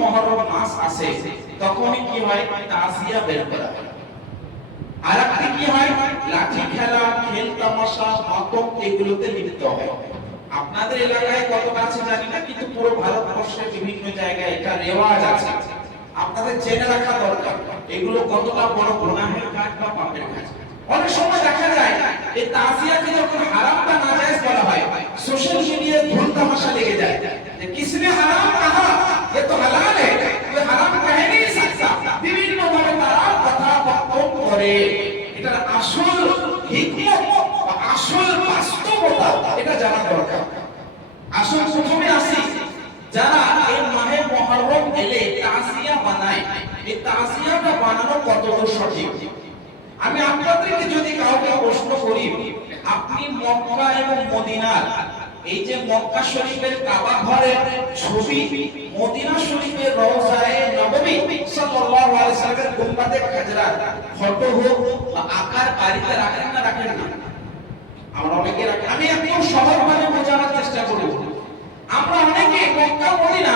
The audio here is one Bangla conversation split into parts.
মহরম মাস আসে, তখনই কি হয়? তাজিয়া বের করা আর একটি কি হয়? লাঠি খেলা, খেল তামাশা মাতক এগুলোতে লিপ্ত হয়। আপনাদের এলাকায় কতটা আছে জানি না, কিন্তু পুরো ভারতবর্ষের বিভিন্ন জায়গায় এটা রেওয়াজ আছে। আপনাদের জেনে রাখা দরকার, এগুলো কতটা বড় গুনাহের কাজ বা পাপের কাজ। অনেক সময় দেখা যায় এই তাজিয়াকে যখন হারামটা নাজায়েজ বলা হয় সোশ্যাল মিডিয়ায় ধুল তামাশা লেগে যায়। যে, কিসনে হারাম? কাহা ये तो हलाल है ये হারাম कह नहीं सकता বিভিন্ন ভাবে তারা কথা বক্তব্য করে এটার আসল হিকমত বা আসল বাস্তবতা এটা জানা দরকার আসল প্রথমে আসি যারা এই মাহে মহরম এলে তাজিয়া বানায় এই তাজিয়াটা বানানো কতদূর সঠিক আমি আপনাদেরকে যদি কাউকে প্রশ্ন করি আপনি মক্কা এবং মদিনার এই যে মক্কা শরীফের কাবা ঘরের ছবি মদিনা শরীফের রওজায়ে নববী সাল্লাল্লাহু আলাইহি সাল্লামের গুম্বাদে খাজরা ফটো হোক বা আকার বাড়িতে রাখেন না রাখেন না। আমরা অনেকে রাখি। আমি একদম সহজভাবে বোঝানোর চেষ্টা করি। আমরা অনেকে মক্কা, মদিনা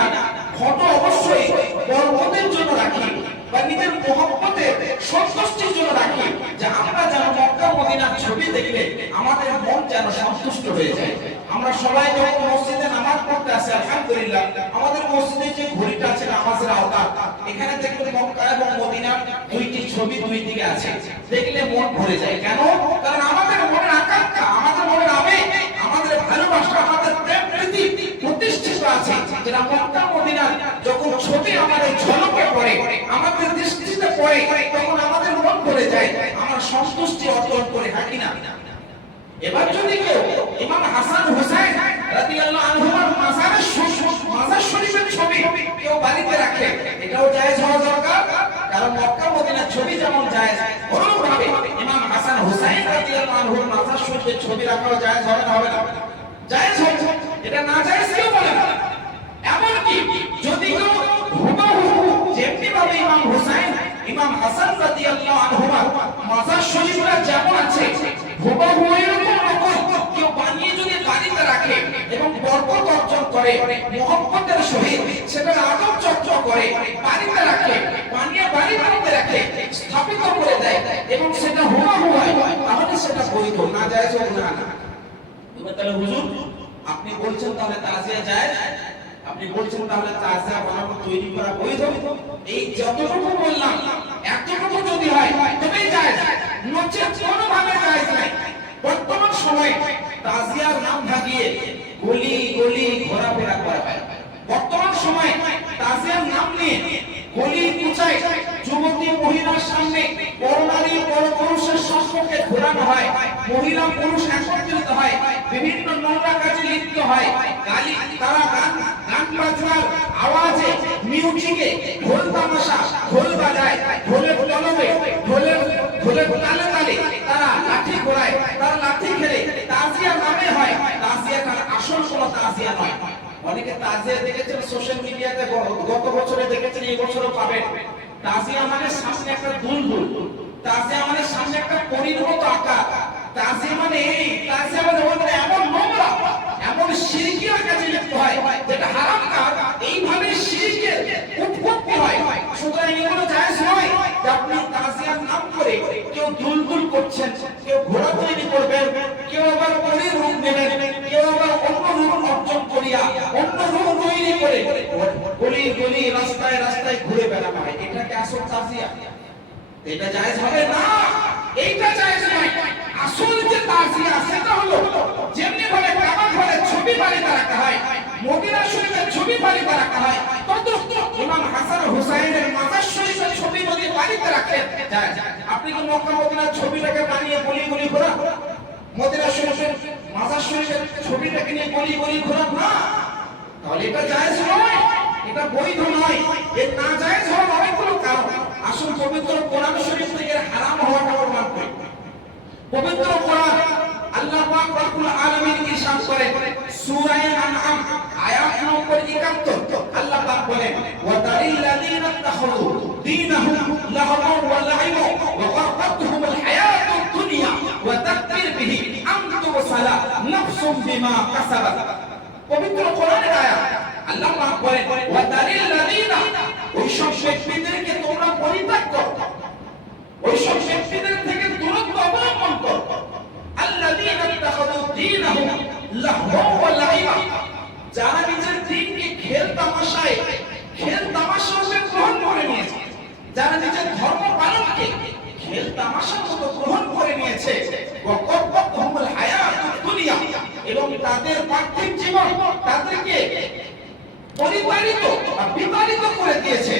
ফটো অবশ্যই পর্বতের জন্য রাখি বা নিজের মহব্বতের সন্তুষ্টির জন্য রাখি যে আমরা যেন মক্কা, মদিনার ছবি দেখলে আমাদের মন যেন সন্তুষ্ট হয়ে যায়। আমরা সবাই যখন মসজিদে নামাজ পড়তে আসি, আলহামদুলিল্লাহ। আমাদের মসজিদে যে ঘড়িটা আছে, নামাজের আওতা, এখানে দেখবেন মক্কা এবং মদিনার দুইটি ছবি দুই দিকে আছে। দেখলে মন ভরে যায়। কেন? কারণ আমাদের মনের আকাঙ্ক্ষা, আমাদের মনের আবেগ, আমাদের ভালোবাসা, আমাদের প্রেম প্রীতি প্রতিষ্ঠিত আছে। যেটা মক্কা, মদিনার যখন ছবি আমাদের ঝলকে পড়ে, আমাদের দৃষ্টিতে পড়ে, তখন আমাদের মন ভরে যায়। আমরা সন্তুষ্টি অর্জন করে থাকি না? এবার যদি কেউ ইমাম হাসান হুসাইন রাদিয়াল্লাহু আনহুমার মাজার শরীফের ছবি কেউ বাড়িতে রাখে। এটাও জায়েজ হওয়া দরকার, কারণ মক্কা মদিনার ছবি যেমন জায়েজ ইমাম হাসান হুসাইন রাদিয়াল্লাহু মাজার শরীফের ছবি রাখাও জায়েজ হবে না হবে না। জায়েজ হবে, এটা না জায়েজ কেউ বলে না। এমনকি যদি কেউ হুবহু যেমনি ভাবে ইমাম হুসাইন, ইমাম হাসান রাদিয়াল্লাহু আনহুমা মাজার শরীফটা যেমন আছে, হুবহু এরকম বানিয়ে যদি বাড়িতে রাখে এবং বরকত অর্জন করে, মহব্বতের সহিত আদব চর্চা করে বাড়িতে রাখে, বানিয়ে বাড়ির মধ্যে রাখে, স্থাপিত করে দেয় এবং সেটা হয়, তাহলে সেটা বৈধ, না যায় না তাহলে হুজুর, আপনি বলছেন তাহলে তাজিয়া যায় আপনি বলছেন তাহলে তাজিয়া বানানো, তৈরি করা বৈধ? এই যতটুকু বললাম, এতটুকু যদি হয়, তবেই যায় নচেত কোনো ভাবে যায় নাই। বর্তমান সময়ে তাজিয়ার নাম ভাগিয়ে গলি গলি ঘোরাফেরা করা হয়। বর্তমান সময়ে তাজিয়ার নাম নিয়ে গলি কুচাই যুবতী মহিলার সামনে সম্পর্কে ঘোরানো হয়। মহিলা, পুরুষ একত্রিত হয়। বিভিন্ন নোংরা কাজে লিপ্ত হয়। গালি, তারা গান গান বাজনার আওয়াজে মিউজিকে ঢোল তামাশা, ঢোল বাজায় ঢোলের তলবে ঢোলের ঢোলের তালে তালে তারা লাঠি ঘোরায় তারা লাঠি খেলে তাজিয়া নামে হয় তাজিয়া তার আসল কোনো তাজিয়া নয়। অনেকে তাজিয়া দেখেছেন সোশ্যাল মিডিয়াতে গত বছরে দেখেছেন, এই বছরও পাবেন। তাজিয়া মানে সামনে একটা দুলদুল তাজিয়া মানে সামনে একটা পরীর মতো আকার। তাজিয়া মানে এই তাজিয়া মানে মানে এমন নোংরা, এমন শিরকিয়ার কাজে লিপ্ত হয়, যেটা হারাম কাজ। এইভাবে শিরকের উৎপত্তি হয়। সুতরাং এগুলো আপনি তাজিয়ার নাম করে কেউ দুলদুল করছেন, কেউ ঘোড়া তৈরি করবেন, কেউ আবার পরীর রূপ নেবেন, কেউ আবার অন্য রূপ অর্জন করিয়া, অন্য রূপ তৈরি করে গলি গলি রাস্তায় রাস্তায় ঘুরে বেড়ানো হয়। এটাকে আসল তাজিয়া? এটা জায়েজ হবে? না। এইটা জায়েজ নয়। আসল যে তাজিয়া, সেটা হলো যেমনি ভাবে কাবা ঘরে ছবি বাড়িতে রাখা হয় মদিনা শরীফের ছবি বাড়িতে রাখা হয়। তত ইমাম হাসান হুসাইনের মাজার শরীফের ছবি যদি বাড়িতে রাখেন আপনি কি মক্কা মদিনার ছবিটাকে বানিয়ে বলি বলি ঘোরা মদিনা শরীফের মাজার শরীফের ছবিটাকে নিয়ে বলি বলি ঘোরা না। তাহলে এটা জায়েজ নয়, এটা বৈধ নয়। এর না জায়েজ হওয়ার অনেকগুলো কারণ। আসল পবিত্র কোরআন শরীফ থেকে হারাম হওয়াটা প্রমাণ করে পবিত্র কোরআন আল্লাহ পাক রব্বুল আলামিন ইরশাদ করে সূরা আনআম আয়াত নম্বর 71 আল্লাহ পাক বলেন ওয়া তারিল লাযিনা তাখালু দীনাহুম লাহওয়ান ওয়া লাইবান ওয়া গারাতহুম আল হায়াতুদ দুনিয়া ওয়া তাকফির বিহি আন তুবসালা নাফসুম বিমা কাসাবাত পবিত্র কোরআনের আয়াত আল্লাহ পাক বলেন ওয়া তারিল লাযিনা ওই সব ব্যক্তিদেরকে তোমরা পরিত্যাগ করো ওই সব ব্যক্তিদের যারা নিজের দিনকে খেল তামাশায়, খেল তামাশা গ্রহণ করে নিয়েছে, যারা নিজের ধর্ম পালনকে খেল তামাশার মতো গ্রহণ করে নিয়েছে এবং তাদের পার্থিব জীবন তাদেরকে পরিবারিত বিতাড়িত করে দিয়েছে।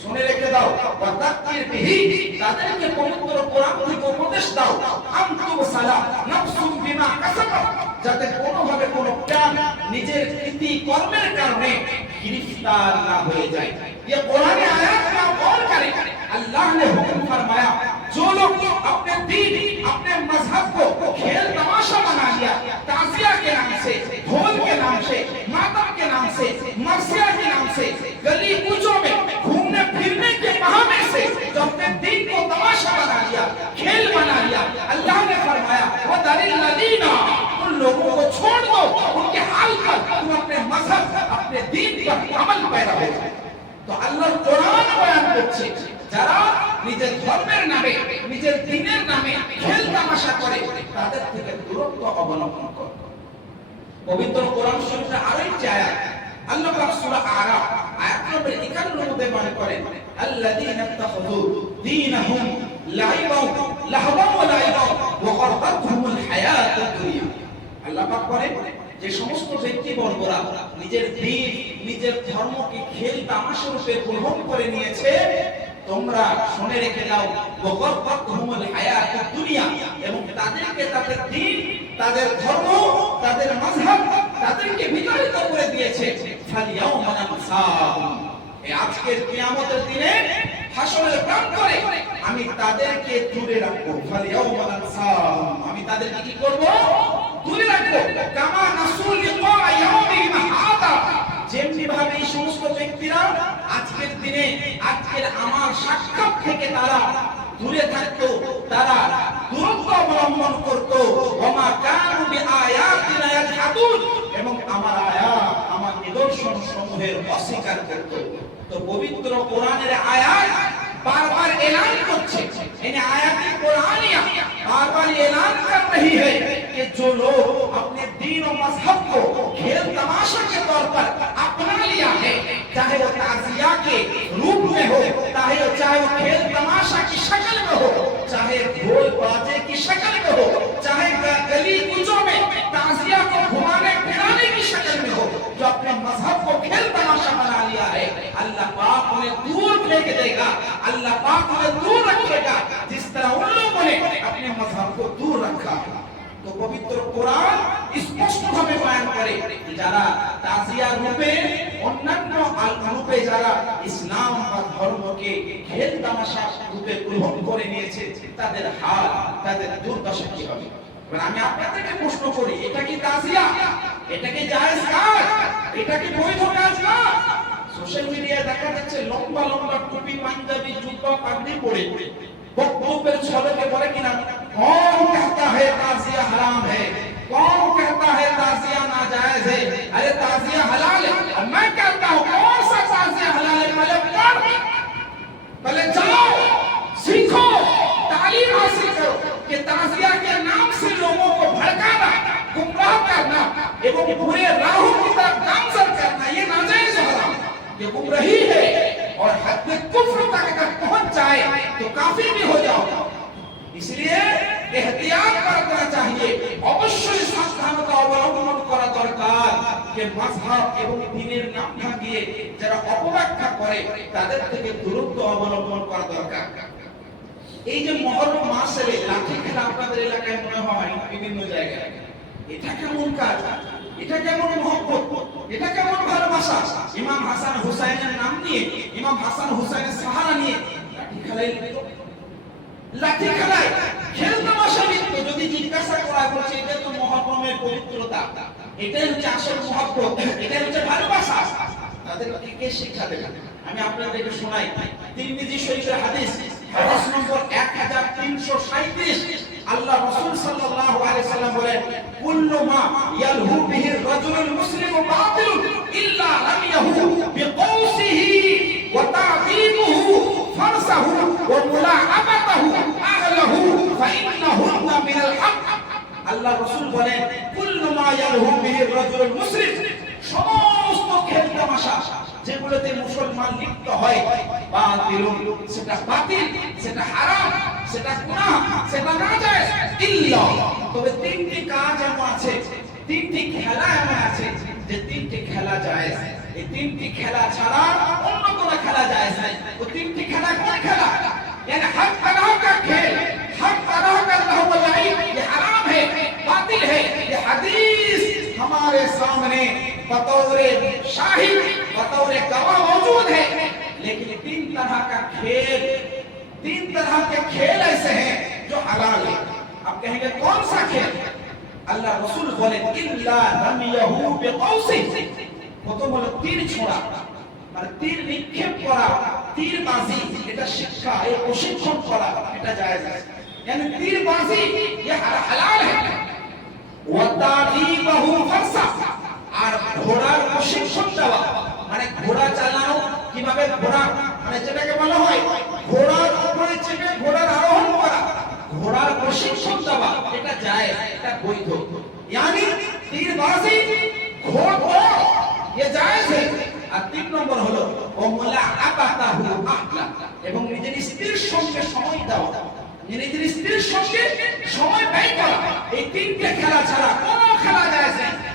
শুনে রেখে দাও ওয়াদাক্কির বিহি তাদেরকে পবিত্র কোরআন থেকে উপদেশ দাও আনতুম সালা নাফসুম বিমা কাসাবাত যাতে কোনোভাবে কোনো প্রাণ নিজের কৃতি কর্মের কারণে गिरफ्तार ना हो जाए ये कुरान आयत का गौर करें अल्लाह ने हुक्म फरमाया जो लोग अपने दीन अपने मजहब को खेल तमाशा बना लिया ताजिया के नाम से ढोल के नाम से मातम के नाम से मरसिया के नाम से गली कूचों में घूमने फिरने के बहाने से जो अपने दीन को तमाशा बना लिया खेल बना लिया अल्लाह ने फरमाया वो दलिल नदीना उन लोगों को छोड़ दो उनके हाल पर तुम अपने मजहब अपने दीन पर अमल पैदा हो जाए তো আল্লাহর কোরআন বয়ান করছে যারা নিজের ধর্মের নামে নিজের দিনের নামে খেল তামাশা করে তাদের থেকে দূরত্ব অবলম্বন করে পবিত্র কোরআন শরীফে আরো একটি আয়াত আল্লাহ পাক সূরা আরাফ, আয়াত নম্বর 51 মধ্যে বর্ণনা করেন, আল্লাযীনা ইত্তাখাযু দীনাহুম লাইবাও লাহওয়া ওয়া লাইবাও, ওয়া হায়াতুদ দুনিয়া। আল্লাহ পাক বলেন, যে সমস্ত নিজের নিজের ধর্মকে খেল তামাশা রূপে গ্রহণ করে নিয়েছে, তোমরা শুনে রেখে দাও দুনিয়া এবং তাদেরকে তাদের দিন, তাদের ধর্ম, তাদের মাযহাব, তাদেরকে বিতাড়িত করে আজকের কিয়ামতের দিনে হাসরের প্রান্তরে আমি তাদেরকে দূরে রাখব আমি তাদেরকে কি করব? দূরে রাখব। কামা নাসুল যেমনি ভাবে এই সমস্ত ব্যক্তিরা আজকের দিনে, আজকের আমার সাক্ষাৎ থেকে তারা দূরে থাকতো, তারা দূরত্ব অবলম্বন করতো আমার বিআয়াতিনা ইয়াজহাদুন। এবং আমার আয়াত আমার নিদর্শন সমূহের অস্বীকার করতো তো পবিত্র কোরআনের আয়াত बार-बार ऐलान করছে यानी आयत कुरानिया बार-बार ऐलान कर रही है कि जो लोग अपने दीन और मजहब को खेल तमाशा के तौर पर अपना लिया है चाहे वो ताजिया के रूप में हो चाहे वो चाहे वो खेल तमाशा की शक्ल में हो चाहे ढोल बाजे की शक्ल में हो खेल तमाशा बना लिया है अल्लाह पाक उन्हें दूर फेंक देगा अल्लाह पाक उन्हें दूर रखेगा जिस तरह उन लोगों ने अपने मजहब को दूर रखा তো পবিত্র কোরআন স্পষ্ট ভাবে বয়ান করে যারা তাজিয়া রূপে অন্যান্য আল রূপে যারা ইসলাম বা ধর্মকে খেল তামাশা রূপে গ্রহণ করে নিয়েছে তাদের হাল তাদের দুর্দশা কি হবে এবার আমি আপনাদেরকে প্রশ্ন করি এটা কি তাজিয়া এটা কি জায়েজ কাজ এটা কি বৈধ কাজ না সোশ্যাল মিডিয়ায় দেখা যাচ্ছে লম্বা লম্বা টুপি পাঞ্জাবি জুব্বা পাগড়ি পরে বক্তব্যের ছলকে বলে কিনা कौन कहता है ताजिया हराम है कौन कहता है ताजिया नाजायज है अरे ताजिया हलाल है और मैं कहता हूं कौन सा ताजिया हलाल है पहले पढ़ पहले जाओ सीखो तालीम हासिल करो एवं बुरे राहों की तरफ गामजन करना ये नाजायज है हराम ये गुमराही है और हद कुफ्र तक अगर पहुंच जाए तो काफी भी हो जाओ इसलिए এহতিয়াত করা चाहिए অবশ্যই সাবধানতা অবলম্বন করা দরকার যে মাযহাব এবং দ্বীনের নাম ভাঙিয়ে যারা অপব্যাখ্যা করে তাদের থেকে দূরত্ব অবলম্বন করা দরকার এই যে মহরম মাস এলে লাঠি খেলা আপনাদের এলাকায় মনে হয় বিভিন্ন জায়গায় এটা কেমন কাজ এটা কেমন মহব্বত, এটা কেমন ভালোবাসা, ইমাম হাসান হুসাইনের নাম নিয়ে, ইমাম হাসান হুসাইনের সাহারা নিয়ে লাঠি খেলায় খেল তামাশা লিপ্ত যদি জিজ্ঞাসা করা বলছে এটা তো মহরমের পবিত্রতা, এটাই হচ্ছে আসল মহব্বত, এটাই হচ্ছে ভালোবাসা তাদেরকে কে শিক্ষা দেবে। আমি আপনাদেরকে শোনাই, তিরমিজি শরীফের হাদিস হাদিস নম্বর 1337 আল্লাহ রাসূল সাল্লাল্লাহু আলাইহি সাল্লাম বলেন কুল্লু মা ইয়ালহু বিহি রাজুলুল মুসলিমু বাতিলুন ইল্লা রামিয়াহু বিকাউসিহি ওয়া তা'যীবুহু ফারসাহু ওয়া মুলাআবাতাহু আহলাহু ফাইন্নাহুন্না মিনাল হক। আল্লাহ রাসূল বলেন, কুল্লু মা ইয়ালহু বিহি রাজুলুল মুসলিম, সমস্ত খেল তামাশা যেগুলো কাজগুলোতে মুসলমান লিপ্ত হয় বাতিল সেটা বাতিল সেটা হারাম সেটা গুনাহ সেটা না যায় ইল্লা তবে তিনটি কাজ এমন আছে তিনটি খেলা এমন আছে যে তিনটি খেলা যায় এই তিনটি খেলা ছাড়া অন্য কোনো খেলা যায় না ও তিনটি খেলা কোন খেলা यानी हर तरह का खेल हर तरह का लहव लड़ाई ये हराम है बातिल है ये हदीस हमारे सामने बतौर शाहिद बतौर गवाह मौजूद है लेकिन तीन तरह का खेल तीन तरह के खेल ऐसे हैं जो हलाल है अब कहेंगे कौन सा खेल আল্লাহ রসুল বলেন ইল্লা রামিয়াহু বিকাউসি প্রথম হলো তীর ছোড়া মানে তীর নিক্ষেপ করা তীর বাজি এটা শিক্ষা এই প্রশিক্ষণ করা এটা জায়েজ আছে यानी तीर बाजी ये हल- हलाल है ওয়াতারিবাহু ফারসা আর ঘোড়ার প্রশিক্ষণ দেওয়া মানে ঘোড়া চালানো, কীভাবে ঘোড়া মানে যেটাকে বলা হয়, ঘোড়ার উপরে চেপে ঘোড়ার আরোহণ করা, ঘোড়ার প্রশিক্ষণ দেওয়া, এটা যায়, এটা বৈধ। यानी তীরবাসী ঘোড়া এ জায়েজ আর তিন নম্বর হলো ওমলা আবাতাহু আহলা এবং নিজের স্ত্রীর সঙ্গে সময় দাও মানে নিজের স্ত্রীর সঙ্গে সময় ব্যয় করা। এই তিনটে খেলা ছাড়া কোনো খেলা যায় না।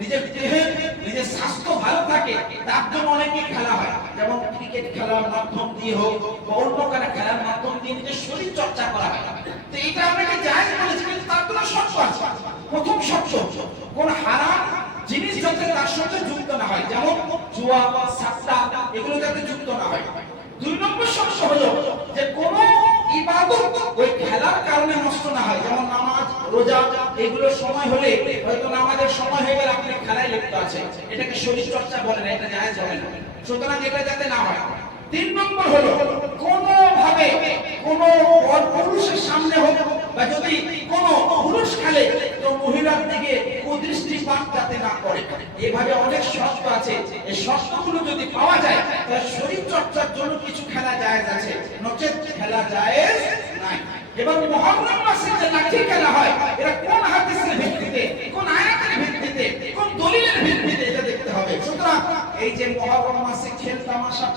নিজের দেহের, নিজের স্বাস্থ্য ভালো থাকে, তার জন্য অনেকে খেলা হয়। যেমন ক্রিকেট খেলার মাধ্যম দিয়ে হোক বা অন্য কোনো খেলার মাধ্যম দিয়ে নিজের শরীর চর্চা করা হয়। তো এটা আপনাকে জায়েজ বলেছে, কিন্তু তার জন্য শর্ত আছে। প্রথম শর্ত, কোন হারাম জিনিস যাতে তার সঙ্গে যুক্ত না হয়, যেমন জুয়া সাত্তা এগুলো যাতে যুক্ত না হয়। দুই নম্বর সমস্যা হলো যে কোন ইবাদত ওই খেলার কারণে নষ্ট না হয়। যেমন নামাজ, রোজা, এগুলো সময় হলে হয়তো নামাজের সময় হয়ে গেলে আপনি খেলায় লিপ্ত আছেন। এটাকে শরীর চর্চা বলে না, এটা জায়েজ হবে না। সুতরাং এটা যাতে না হয়। তিন নম্বর হলো কোন ভাবে কোন পুরুষের সামনে হোক বা যদি কোন পুরুষ খেলে, তো মহিলার দিকে কুদৃষ্টিপাত যাতে না করে। এভাবে অনেক শর্ত আছে। এই শর্তগুলো যদি পাওয়া যায়, তাহলে শরীর চর্চার জন্য কিছু খেলা জায়েজ আছে। নচেত খেলা জায়েজ নাই। এবং মহরম মাসে যে লাঠি খেলা হয়, এটা কোন হাদিসের ভিত্তিতে, কোন আয়াতের ভিত্তিতে, কোন দলিলের ভিত্তিতে এটা দেখতে হবে। সুতরাং এই যে মহরম মাসে খেল তামাশা,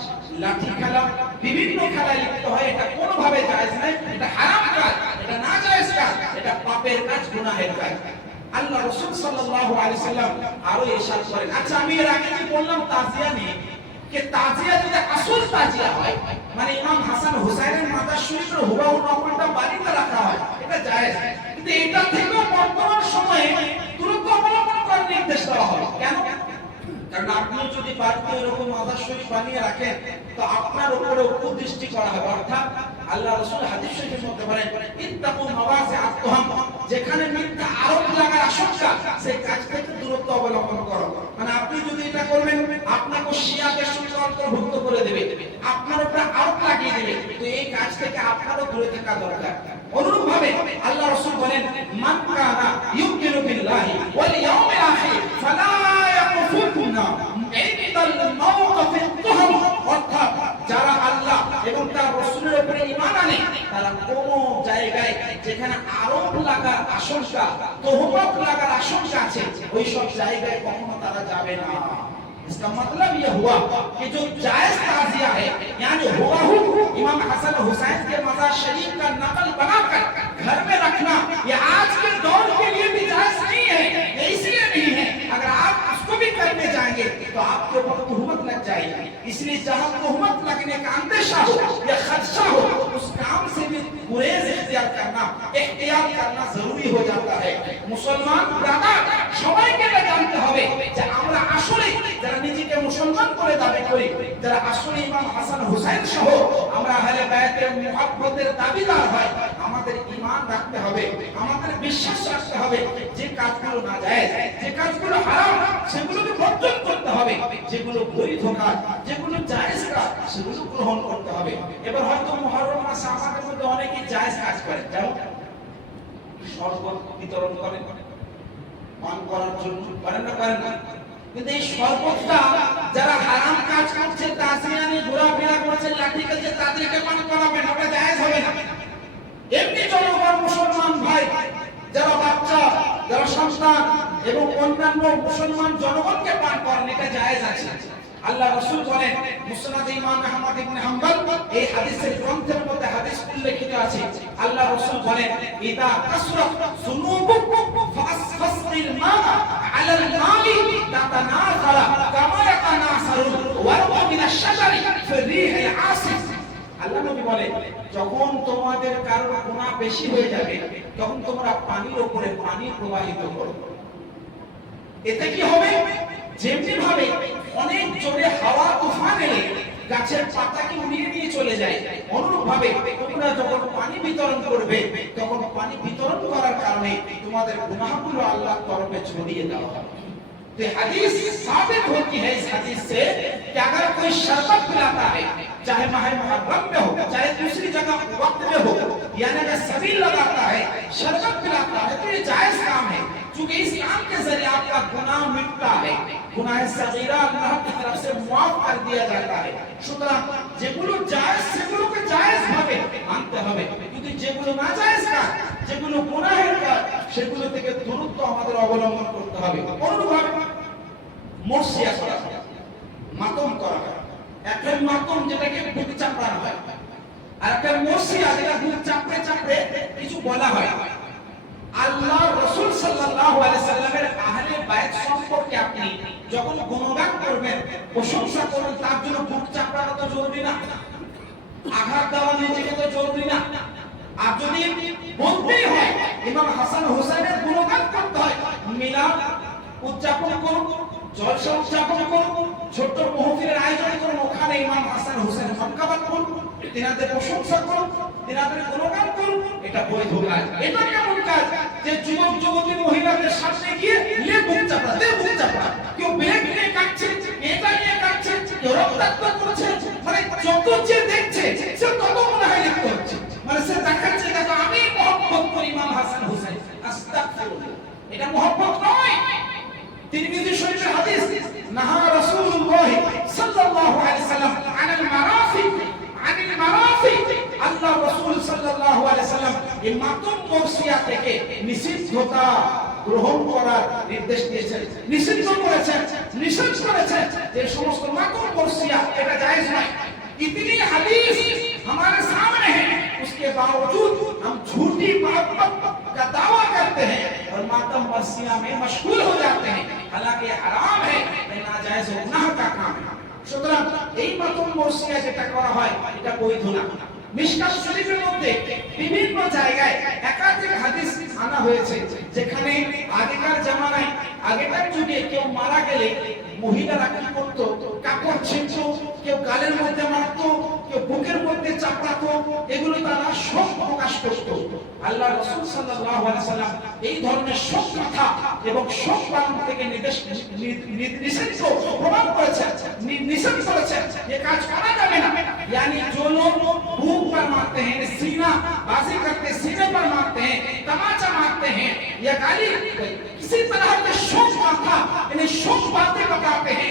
লাঠি খেলা, বিভিন্ন খেলায় লিপ্ত হয় এটা কোনোভাবে জায়েজ নাই। এটা হারাম কাজ, এটা না জায়েজ কাজ, এটা পাপের কাজ, গুনাহের কাজ। আল্লাহ রাসূল সাল্লাল্লাহু আলাইহি সাল্লাম আরও ইরশাদ করেন। আচ্ছা আমি এর আগে যে বললাম তাজিয়া নিয়ে, যে তাজিয়া যদি আসল তাজিয়া হয় মানে ইমাম হাসান হুসাইনের মাদার শরীফের হুবাহু নকলটা বাড়িতে রাখা হয়, এটা জায়েজ। কিন্তু এটা থেকেও বর্তমান সময়ে দ্রুত অবলম্বন করার নির্দেশ দেওয়া হবে কেন? কারণ আপনি যদি বাড়িতে এরকম মাদার শরীফ বানিয়ে রাখেন, তো আপনার উপরে উপদৃষ্টি করা হবে। অর্থাৎ আল্লাহ রাসূল হাদিস ইত্তাকু যেখানে মিথ্যা আরোপ লাগার আশঙ্কা, সেই কাজ থেকে দূরত্ব অবলম্বন করো। মানে আপনি যদি এটা করবেন, আপনাকে শিয়াদের সঙ্গে অন্তর্ভুক্ত করে দেবে। আপনার উপরে আরোপ লাগিয়ে দেবে। তো এই কাজ থেকে আপনারও দূরে থাকা দরকার। অনুরূপভাবে আল্লাহ রাসূল বলেন, মান কানা ইউমিনু বিল্লাহি ওয়াল ইয়াউমিল আখির ফালা উপরে ঈমান আনে তারা কোন জায়গায় যেখানে আরোপ লাগার আশঙ্কা তহমত লাগার আশঙ্কা আছে ওই সব জায়গায় কখনো তারা যাবে না इसका मतलब ये हुआ कि जो जायज ताजिया है यानी हुआ हु इमाम हसन हुसैन के मजार शरीफ का नकल बनाकर घर में रखना ये आज के दौर के लिए भी जायज नहीं है ये इसलिए नहीं है अगर आप उसको भी करने जाएंगे तो आपके ऊपर तुहमत लग जाएगी इसलिए जहां तुहमत लगने का अंदेशा हो या खदशा हो उस काम से भी गुरेज इख्तियार करना एहतियात करना जरूरी हो जाता है মুসলমান দাদা সবাইকে এটা জানতে হবে যে আমরা আসলে যারা নিজেকে মুসলমান করে দাবি করি যারা আসলে ইমাম হাসান হুসাইন সহ আমরা আহলে বায়াতের মুহাব্বতের দাবিদার হয় আমাদের ঈমান রাখতে হবে আমাদের বিশ্বাস রাখতে হবে যে কাজগুলো না যায় যে কাজগুলো হারাম সেগুলোকে বর্জন করতে হবে, যেগুলো বৈধ কাজ, যেগুলো জায়েজ কাজ, সেগুলো গ্রহণ করতে হবে। এবার হয়তো মুহররম মাসে আমাদের মধ্যে অনেকেই জায়েজ কাজ করে। যেমন শরবত বিতরণ করেন পান করার জন্য করেন না করেন না। কিন্তু এই শরবতটা যারা হারাম কাজ করছে, তাসিয়ানি ঘোরাফেরা করছে, লাঠি কাছে তাদেরকে পান করাবেন ওটা জায়েজ হবে না। এমনি জনগণ মুসলমান ভাই যারা বাচ্চা, যারা সন্তান এবং অন্যান্য মুসলমান জনগণকে পান করেন, এটা জায়েজ আছে। আল্লাহ বলেন, মুসনাদ ইমাম আহমদ ইবনে এই হাদিসের গ্রন্থের মধ্যে হাদিস উল্লেখিত আছে। আল্লাহ বলেন, ইদা ফাসফাসিল মা আলাল মালি কামা মিনাশ শাজারি আসিফ। আল্লাহ নবী বলে যখন তোমাদের কারও গুনাহ বেশি হয়ে যাবে তখন তোমরা পানির উপরে পানি প্রবাহিত করো এতে কি হবে যেমনি ভাবে অনেক জোরে হাওয়া তুফান এলে গাছের পাতাকে উড়িয়ে নিয়ে চলে যায় অনুরূপ ভাবে তোমরা যখন পানি বিতরণ করবে তখন পানি বিতরণ করার কারণে তোমাদের গুনাহগুলো আল্লাহর তরফে ছড়িয়ে দেওয়া হবে तो हदीस साबित होती है इस हदीस से कि अगर कोई शरबत पिलाता है चाहे माह मुहर्रम में हो चाहे दूसरी जगह वक्त में हो यानी अगर सबील लगाता है शरबत पिलाता है तो ये जायज काम है क्योंकि इस काम के जरिए आपका गुनाह मिटता है गुनाह सगीरा अल्लाह की तरफ से माफ कर दिया जाता है সুতরাং যেগুলো জায়েজ সেগুলোকে জায়েজ ভাবে মানতে হবে কিন্তু যেগুলো না জায়েজ কাজ যেগুলো গুনাহের কাজ সেগুলো থেকে দূরত্ব আমাদের অবলম্বন করতে হবে অনুরূপভাবে মর্সিয়া করা হয় মাতম করা হয় একটা মাতম যেটাকে বুক চাপড়ানো হয় একটা মর্সিয়া যেটা বুক চাপড়ে চাপড়ে কিছু বলা হয়। আল্লাহ রসুল সাল্লাল্লাহু আলাইহি আহলে বাইত সম্পর্কে আপনি যখন গুণগান করবেন, প্রশংসা করবেন, তার জন্য বুক চাপড়ানো তো জরুরি না। আঘাত দেওয়া নিজেকে তো জরুরি না। আর যদি বলতেই হয়, ইমাম হাসান হোসেনের গুণগান করতে হয়, মিলাদ উদযাপন করুন। জলসা উদযাপন করুন, ছোট্ট মহফিলের আয়োজন করুন, ওখানে ইমাম হাসান হোসেন মক্কাবাদ করুন, তিনাদের প্রশংসা করুন, তিনাদের গুণগান করুন, এটা বৈধ কাজ। এটা কেমন কাজ? যে যুবক, যুবতী মহিলাদের সামনে গিয়ে লে বুক দে বুক কেউ ব্রেক নিয়ে কাটছে এটা নিয়ে কাটছে কেউ রক্তাক্ত করছে মানে যত যে দেখছে, সে তত মনে হয় লিখতে হচ্ছে। মানে সে দেখাচ্ছে দেখো আমি মহব্বত করি ইমাম হাসান হোসেন। আস্তাগফিরুল্লাহ। এটা মহব্বত নয়। তিরমিজি শরীফের হাদিস নাহা রাসূলুল্লাহ সাল্লাল্লাহু আলাইহি সাল্লাম আনিল মারাফি আনিল মারাফি আল্লাহ রাসূল সাল্লাল্লাহু আলাইহি সাল্লাম এই মাতুম মরসিয়া থেকে নিষিদ্ধতা গ্রহণ করার নির্দেশ দিয়েছেন নিষিদ্ধ করেছেন নিষেধ করেছেন যে সমস্ত মাতুম মরসিয়া এটা জায়েজ নয় इतनी हदीस हमारे सामने है उसके बावजूद हम झूठी बात का दावा करते हैं और मातम मरसिया में मशगूल हो जाते हैं हालांकि ये हराम है ये नाजायज और गुनाह का काम है সুতরাং এই মাতম মরসিয়া যেটা করা হয় এটা বৈধ না মিশকাত শরীফের মধ্যে বিভিন্ন জায়গায় একাধিক হাদিস আনা হয়েছে যেখানে আগেকার জামানায় আগেকার যুগে কেউ মারা গেলে মহিলারা কি করতো কাপড় ছিঁড়তো কেউ গালের মধ্যে মারতো কেউ বুকের মধ্যে চাপড়াতো এগুলো তারা শোক প্রকাশ করত আল্লাহ রসুল সাল্লাল্লাহু আলাইহি সাল্লাম এই ধরনের শোক কথা এবং শোক পালন থেকে নির্দেশ নি- নি- নিষিদ্ধ প্রমাণ করেছেন নি- নিষেধ করেছেন যে কাজ করা যাবে না यानी जो लोग बुक पर मारते हैं सीना बाजी करते हैं, सीने पर मारते हैं तमाचा मारते हैं या गाली किसी तरह के शोक माथा यानी शोक बातें बताते हैं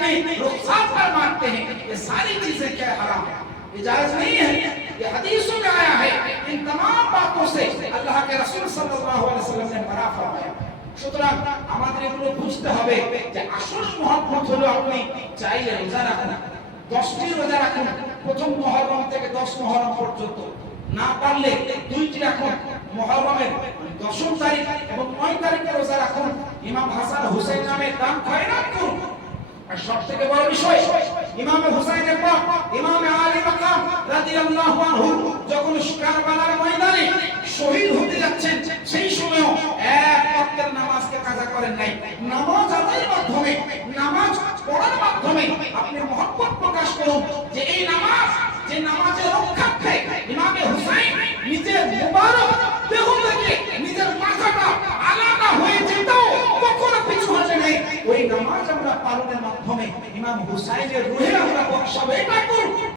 अपने रुखसात पर मारते हैं ये सारी चीजें क्या हराम है ये जायज नहीं है ये हदीसों में आया है इन तमाम बातों से अल्लाह के रसूल सल्लल्लाहु अलैहि वसल्लम ने मना फरमाया সুতরাং আমাদের এগুলো বুঝতে হবে যে আসল মহব্বত হলো আপনি চাইলে রোজা রাখুন দশটি রোজা রাখুন প্রথম মহরম থেকে দশ মহরম পর্যন্ত না পারলে দুইটি রাখুন মহরমের দশম তারিখ এবং নয় বিষয়, ইমাম আলী মাকাম আনহু যখন কারবালার ময়দানে শহীদ হতে যাচ্ছেন, সেই সময়ও এক নামাজকে কাজা করেন নাই। নামাজ আদায়ের মাধ্যমে, নামাজ পড়ার মাধ্যমে আপনি মহব্বত প্রকাশ করুন যে এই নামাজ, যে নামাজের রক্ষার্থে ইমামে হুসাইন নিজের মুবারক দেহ থেকে নিজের মাথাটা আলাদা হয়ে যেত। নামাজ আমরা পালনের মাধ্যমে ইমাম হুসাইনের রুহে আমরা বংশাবে